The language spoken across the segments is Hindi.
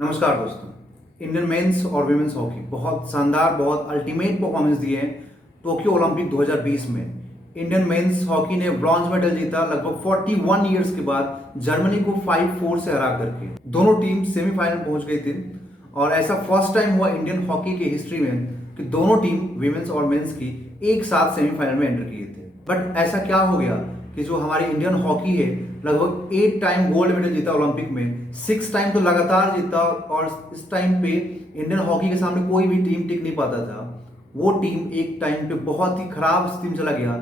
नमस्कार दोस्तों। इंडियन मेंस और वीमेंस हॉकी बहुत शानदार, बहुत अल्टीमेट परफॉर्मेंस दिए हैं टोक्यो ओलंपिक 2020 में। इंडियन मेंस हॉकी ने ब्रॉन्ज मेडल जीता लगभग 41 इयर्स के बाद जर्मनी को 5-4 से हरा करके। दोनों टीम सेमीफाइनल पहुंच गई थी और ऐसा फर्स्ट टाइम हुआ इंडियन हॉकी की हिस्ट्री में कि दोनों टीम वीमेंस और मेंस की एक साथ सेमीफाइनल में एंटर किए थे। बट ऐसा क्या हो गया कि जो हमारी इंडियन हॉकी है लगभग 8 टाइम गोल्ड मेडल जीता ओलंपिक में, 6 टाइम तो लगातार जीता और इस टाइम पे इंडियन हॉकी के सामने कोई भी टीम टिक नहीं पाता था। वो टीम एक टाइम पे बहुत ही खराब स्थिति में चला गया।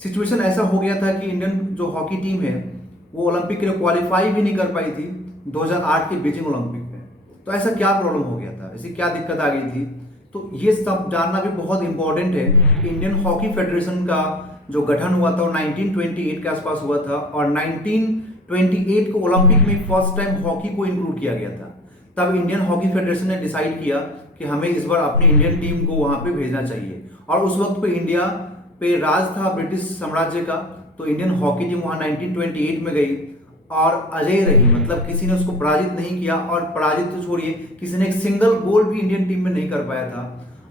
सिचुएशन ऐसा हो गया था कि इंडियन जो हॉकी टीम है वो ओलंपिक के लिए क्वालिफाई भी नहीं कर पाई थी 2008 के बीजिंग ओलंपिक में। तो ऐसा क्या प्रॉब्लम हो गया था, ऐसी क्या दिक्कत आ गई थी, तो ये सब जानना भी बहुत इंपॉर्टेंट है। इंडियन हॉकी फेडरेशन का जो गठन हुआ था वो 1928 के आसपास हुआ था और 1928 को ओलंपिक में फर्स्ट टाइम हॉकी को इंक्लूड किया गया था। तब इंडियन हॉकी फेडरेशन ने डिसाइड किया कि हमें इस बार अपनी इंडियन टीम को वहां पे भेजना चाहिए। और उस वक्त पे इंडिया पे राज था ब्रिटिश साम्राज्य का, तो इंडियन हॉकी टीम वहां 1928 में गई और अजय रही, मतलब किसी ने उसको पराजित नहीं किया। और पराजित तो छोड़िए, किसी ने एक सिंगल गोल भी इंडियन टीम में नहीं कर पाया था।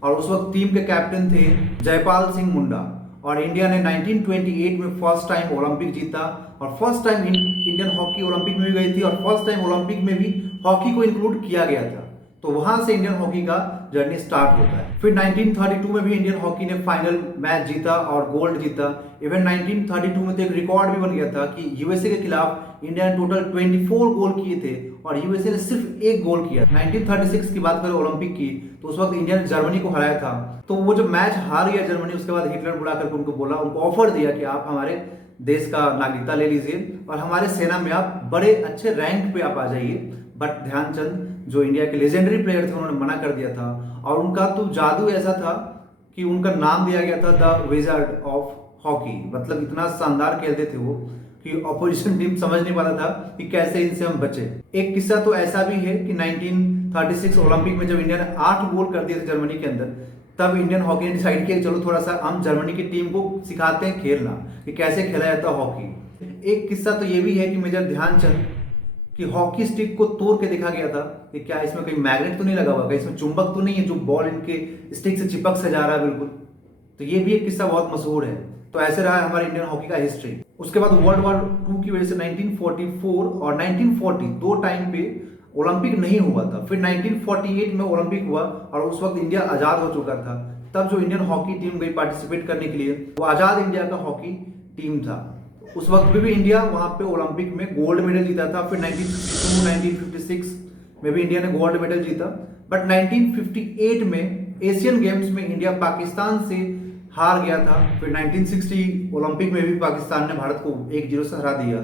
और उस वक्त टीम के कैप्टन थे जयपाल सिंह मुंडा। और इंडिया ने 1928 में फर्स्ट टाइम ओलंपिक जीता और first time Indian hockey Olympic में भी गई थी और फर्स्ट टाइम ओलंपिक में भी हॉकी को इंक्लूड किया गया था। तो वहां से इंडियन हॉकी का जर्नी स्टार्ट होता है। फिर 1932 में भी इंडियन हॉकी ने फाइनल मैच जीता और गोल्ड जीता। इवन 1932 में तो एक रिकॉर्ड भी बन गया था कि यूएसए के खिलाफ इंडिया ने टोटल 24 गोल किए थे और यूएसए ने सिर्फ एक गोल किया। 1936 की बात करें ओलंपिक की, तो उस वक्त इंडिया ने जर्मनी को हराया था। तो वो जब मैच हार गया जर्मनी, उसके बाद हिटलर बुला करके उनको बोला, उनको ऑफर दिया कि आप हमारे देश का नागरिकता ले लीजिए और हमारे सेना में आप बड़े अच्छे रैंक पे आप आ जाइए। बट ध्यानचंद जो इंडिया के लेजेंडरी प्लेयर थे उन्होंने मना कर दिया था। और उनका तो जादू ऐसा था कि उनका नाम दिया गया था द विजार्ड ऑफ हॉकी। मतलब इतना शानदार खेलते थे वो कि ऑपोजिशन टीम समझ नहीं पाता था कि कैसे इनसे हम बचे। एक किस्सा तो ऐसा भी है कि 1936 ओलंपिक में जब इंडिया ने 8 गोल कर दिए थे जर्मनी के अंदर, तब इंडियन हॉकी ने डिसाइड किया चलो थोड़ा सा हम जर्मनी की टीम को सिखाते हैं खेलना, कि कैसे खेला जाता है हॉकी। एक किस्सा तो ये भी है कि मेजर ध्यानचंद कि हॉकी स्टिक को तोड़ के देखा गया था कि क्या इसमें कोई मैग्नेट तो नहीं लगा हुआ, इसमें चुंबक तो नहीं है जो बॉल इनके स्टिक से चिपक से जा रहा है बिल्कुल। तो ये भी एक किस्सा बहुत मशहूर है। तो ऐसे रहा है हमारे इंडियन हॉकी का हिस्ट्री। उसके बाद वर्ल्ड वॉर 2 की वजह से 1944 और 1940 दो टाइम पे ओलंपिक नहीं हुआ था। फिर 1948 में ओलंपिक हुआ और उस वक्त इंडिया आजाद हो चुका था। तब जो इंडियन हॉकी टीम गई पार्टिसिपेट करने के लिए, वो आजाद इंडिया का हॉकी टीम था। उस वक्त भी इंडिया वहां पे ओलंपिक में गोल्ड मेडल जीता था। फिर 1952 1956 में भी इंडिया ने गोल्ड मेडल जीता। बट 1958 में एशियन गेम्स में इंडिया पाकिस्तान से हार गया था। फिर 1960 ओलंपिक में भी पाकिस्तान ने भारत को 1-0 से हरा दिया।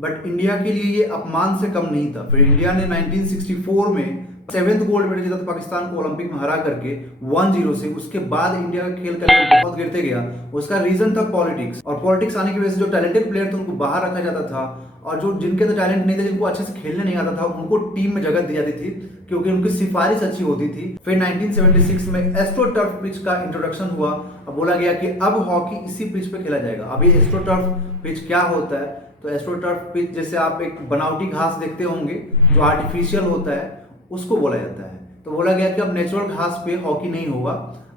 बट इंडिया के लिए ये अपमान से कम नहीं था। फिर इंडिया ने 1964 में 7th गोल्ड मेडल जीता था पाकिस्तान को ओलंपिक में हरा करके 1-0 से। उसके बाद इंडिया का खेल का लेवल बहुत गिरते गया। उसका रीजन था पॉलिटिक्स, और पॉलिटिक्स आने की वजह से जो टैलेंटेड प्लेयर थे उनको बाहर रखा जाता था और जो जिनके अंदर टैलेंट नहीं था, जिनको अच्छे से खेलने नहीं आता था, उनको टीम में जगह दी जाती थी क्योंकि उनकी सिफारिश अच्छी होती थी। फिर 1976 में एस्ट्रो टर्फ पिच का इंट्रोडक्शन हुआ। अब बोला गया कि अब हॉकी इसी पिच पे खेला जाएगा। अब ये एस्ट्रो टर्फ पिच क्या होता है, तो एस्ट्रो टर्फ पिच जैसे आप एक बनावटी घास देखते होंगे जो आर्टिफिशियल होता है, उसको बोला जाता है। तो बोला गया कि अब नेचुरल घास पे हॉकी नहीं होगा,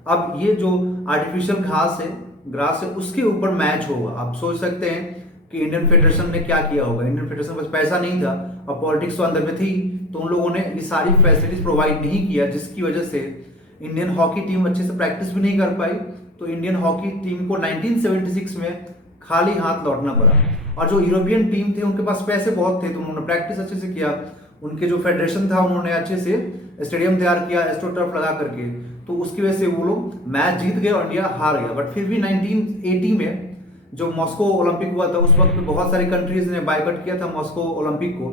अब ये जो आर्टिफिशियल घास है, ग्रास है, उसके ऊपर मैच होगा। आप सोच सकते हैं कि इंडियन फेडरेशन ने क्या किया होगा। इंडियन फेडरेशन पास पैसा नहीं था और पॉलिटिक्स तो अंदर में थी, तो उन लोगों ने ये सारी फैसिलिटीज प्रोवाइड नहीं किया, जिसकी वजह से इंडियन हॉकी टीम अच्छे से प्रैक्टिस भी नहीं कर पाई। तो इंडियन हॉकी टीम को 1976 में खाली हाथ लौटना पड़ा। और जो यूरोपियन टीम थे उनके पास पैसे बहुत थे, तो उन्होंने प्रैक्टिस अच्छे से किया। उनके जो फेडरेशन था उन्होंने अच्छे से स्टेडियम तैयार किया एस्ट्रो टर्फ लगा करके, तो उसकी वजह से वो लोग मैच जीत गए और इंडिया हार गया। बट फिर भी 1980 में जो मॉस्को ओलंपिक हुआ था, उस वक्त में बहुत सारी कंट्रीज ने बाइकआउट किया था मॉस्को ओलंपिक को।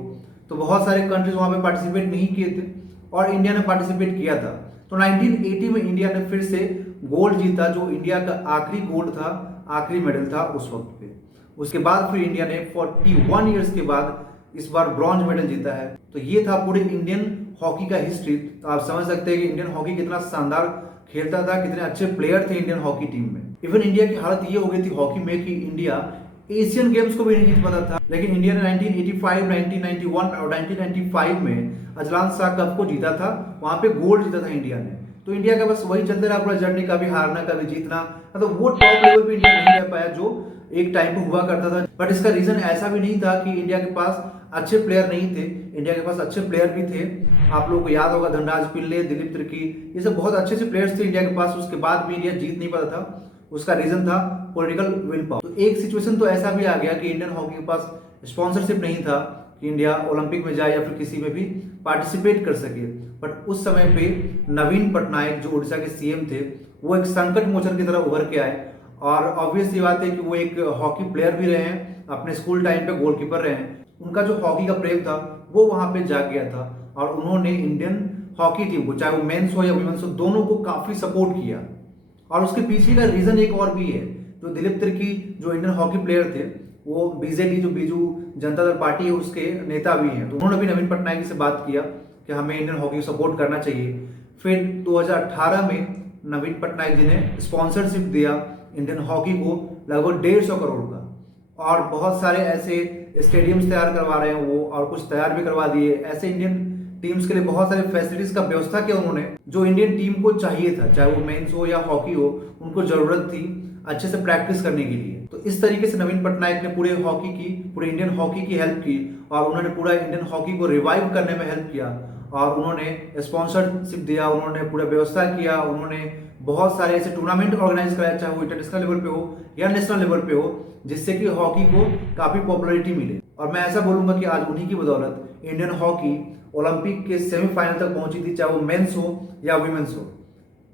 तो बहुत सारे कंट्रीज वहां पे पार्टिसिपेट नहीं किए थे और इंडिया ने पार्टिसिपेट किया था। तो 1980 में इंडिया ने फिर से गोल्ड जीता, जो इंडिया का आखिरी गोल्ड था, आखिरी मेडल था उस वक्त पे। उसके बाद फिर इंडिया ने 41 ईयर्स के बाद इस बार ब्रॉन्ज मेडल जीता है। तो ये था पूरे इंडियन हॉकी का हिस्ट्री। तो आप समझ सकते हैं कि इंडियन हॉकी कितना शानदार खेलता था, कितने अच्छे प्लेयर थे इंडियन हॉकी टीम में। इवन इंडिया की हालत ये हो गई थी हॉकी में कि इंडिया एशियन गेम्स को भी नहीं जीत पाता था। लेकिन इंडिया ने 1985, 1991 और 1995 में अजलान शाह कप को जीता था, वहां पे गोल्ड जीता था इंडिया ने। तो इंडिया का बस वही चलते रहा पूरा जर्नी, कभी हारना कभी जीतना, मतलब वो टॉप लेवल पे इंडिया नहीं रह पाया जो एक टाइम पे हुआ करता था। बट इसका रीजन ऐसा भी नहीं था कि इंडिया के पास अच्छे प्लेयर नहीं थे, इंडिया के पास अच्छे प्लेयर भी थे। आप लोगों को याद होगा धनराज पिल्ले, दिलीप तिर्की, ये सब बहुत अच्छे प्लेयर्स थे इंडिया के पास, उसके बाद भी इंडिया जीत नहीं पाता था। उसका रीजन था पॉलिटिकल विल पावर। तो एक सिचुएशन तो ऐसा भी आ गया कि इंडियन हॉकी के पास स्पॉन्सरशिप नहीं था कि इंडिया ओलंपिक में जाए या फिर किसी में भी पार्टिसिपेट कर सके। बट उस समय पे नवीन पटनायक जो उड़ीसा के सीएम थे, वो एक संकट मोचन की तरह उभर के आए। और ऑब्वियस ये बात है कि वो एक हॉकी प्लेयर भी रहे हैं, अपने स्कूल टाइम पे गोलकीपर रहे हैं। उनका जो हॉकी का प्रेम था वो वहां पे जाग गया था और उन्होंने इंडियन हॉकी टीम को, चाहे वो मेंस हो या वुमेन्स हो, दोनों को काफी सपोर्ट किया। और उसके पीछे का रीजन एक और भी है, जो दिलीप तिर्की जो इंडियन हॉकी प्लेयर थे, वो बीजेडी जो बीजू जनता दल पार्टी है उसके नेता भी हैं। तो उन्होंने भी नवीन पटनायक से बात किया कि हमें इंडियन हॉकी को सपोर्ट करना चाहिए। फिर 2018 में नवीन पटनायक जी ने स्पॉन्सरशिप दिया इंडियन हॉकी को लगभग 150 करोड़ का, और बहुत सारे ऐसे स्टेडियम्स तैयार करवा रहे हैं वो, और कुछ तैयार भी करवा दिए। ऐसे इंडियन टीम्स के लिए बहुत सारे फैसिलिटीज का व्यवस्था किया उन्होंने, जो इंडियन टीम को चाहिए था, चाहे वो मेंस हो या हॉकी हो, उनको जरूरत थी अच्छे से प्रैक्टिस करने के लिए। तो इस तरीके से नवीन पटनायक ने पूरे इंडियन हॉकी की हेल्प की, और उन्होंने पूरा इंडियन हॉकी को रिवाइव करने में हेल्प किया। और उन्होंने स्पॉन्सरशिप दिया, उन्होंने पूरा व्यवस्था किया, उन्होंने बहुत सारे ऐसे टूर्नामेंट ऑर्गेनाइज कराया, चाहे वो इंटरनेशनल लेवल पे हो या नेशनल लेवल पे हो, जिससे कि हॉकी को काफी पॉपुलैरिटी मिले। और मैं ऐसा बोलूंगा कि आज उन्हीं की बदौलत इंडियन हॉकी ओलंपिक के सेमीफाइनल तक पहुंची थी, चाहे वो मेंस हो या वुमेन्स हो।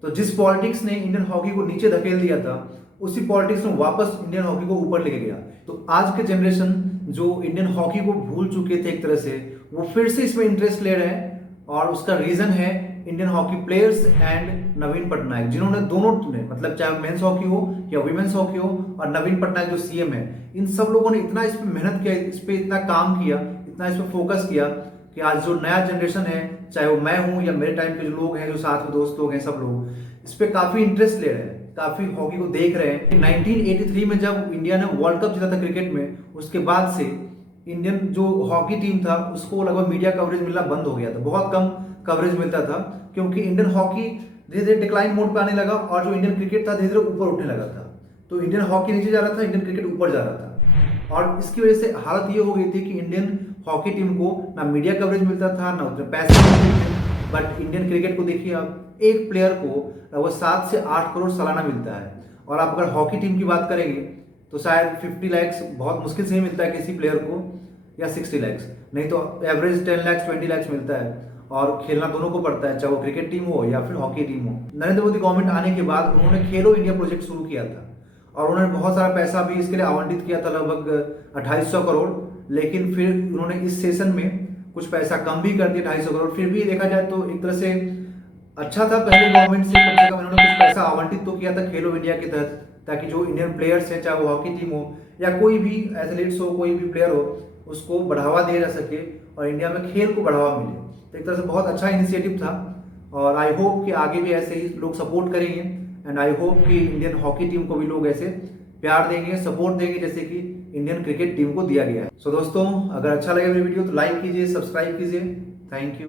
तो जिस पॉलिटिक्स ने इंडियन हॉकी को नीचे धकेल दिया था, उसी पॉलिटिक्स ने वापस इंडियन हॉकी को ऊपर लेके गया। तो आज के जनरेशन जो इंडियन हॉकी को भूल चुके थे एक तरह से, वो फिर से इसमें इंटरेस्ट ले रहे हैं। और उसका रीजन है इंडियन हॉकी प्लेयर्स एंड नवीन पटनायक, जिन्होंने दोनों ने, मतलब चाहे मेंस हॉकी हो या वुमेन्स हॉकी हो, और नवीन पटनायक जो सीएम है, इन सब लोगों ने इतना इस पर मेहनत किया, इस पर इतना काम किया, इतना इस पर फोकस किया कि आज जो नया जनरेशन है, चाहे वो मैं हूं या मेरे टाइम के जो लोग हैं, जो साथ में दोस्त लोग हैं, सब लोग इस पे काफी इंटरेस्ट ले रहे हैं, काफी हॉकी को देख रहे हैं। 1983 में जब इंडिया ने वर्ल्ड कप जीता था क्रिकेट में, उसके बाद से इंडियन जो हॉकी टीम था उसको लगभग मीडिया कवरेज मिलना बंद हो गया था, बहुत कम कवरेज मिलता था, क्योंकि इंडियन हॉकी धीरे धीरे डिक्लाइन मोड पे आने लगा और जो इंडियन क्रिकेट था धीरे धीरे ऊपर उठने लगा था। तो इंडियन हॉकी नीचे जा रहा था, इंडियन क्रिकेट ऊपर जा रहा था। और इसकी वजह से हालत ये हो गई थी कि इंडियन हॉकी टीम को ना मीडिया कवरेज मिलता था, ना उतने पैसे मिलते थे। बट इंडियन क्रिकेट को देखिए, आप एक प्लेयर को वो 7 से 8 करोड़ सालाना मिलता है, और आप अगर हॉकी टीम की बात करेंगे तो शायद 50 लाख बहुत मुश्किल से ही मिलता है किसी प्लेयर को, या 60 लाख, नहीं तो एवरेज 10 लाख 20 लाख मिलता है। और खेलना दोनों को पड़ता है, चाहे वो क्रिकेट टीम हो या फिर हॉकी टीम हो। नरेंद्र मोदी गवर्नमेंट आने के बाद उन्होंने खेलो इंडिया प्रोजेक्ट शुरू किया था, और उन्होंने बहुत सारा पैसा भी इसके लिए आवंटित किया था, लगभग 2800 करोड़। लेकिन फिर उन्होंने इस सेशन में कुछ पैसा कम भी कर दिया, 250 करोड़। फिर भी देखा जाए तो एक तरह से अच्छा था, पहले गवर्नमेंट से कम से कम उन्होंने कुछ पैसा आवंटित तो किया था खेलो इंडिया के तहत, ताकि जो इंडियन प्लेयर्स हैं, चाहे वो हॉकी टीम हो या कोई भी एथलीट्स हो, कोई भी प्लेयर हो, उसको बढ़ावा दिया जा सके और इंडिया में खेल को बढ़ावा मिले। तो एक तरह से बहुत अच्छा इनिशिएटिव था, और आई होप कि आगे भी ऐसे ही लोग सपोर्ट करेंगे, एंड आई होप कि इंडियन हॉकी टीम को भी लोग ऐसे प्यार देंगे, सपोर्ट देंगे, जैसे कि इंडियन क्रिकेट टीम को दिया गया है। सो दोस्तों, अगर अच्छा लगे मेरी वीडियो तो लाइक कीजिए, सब्सक्राइब कीजिए। Thank you.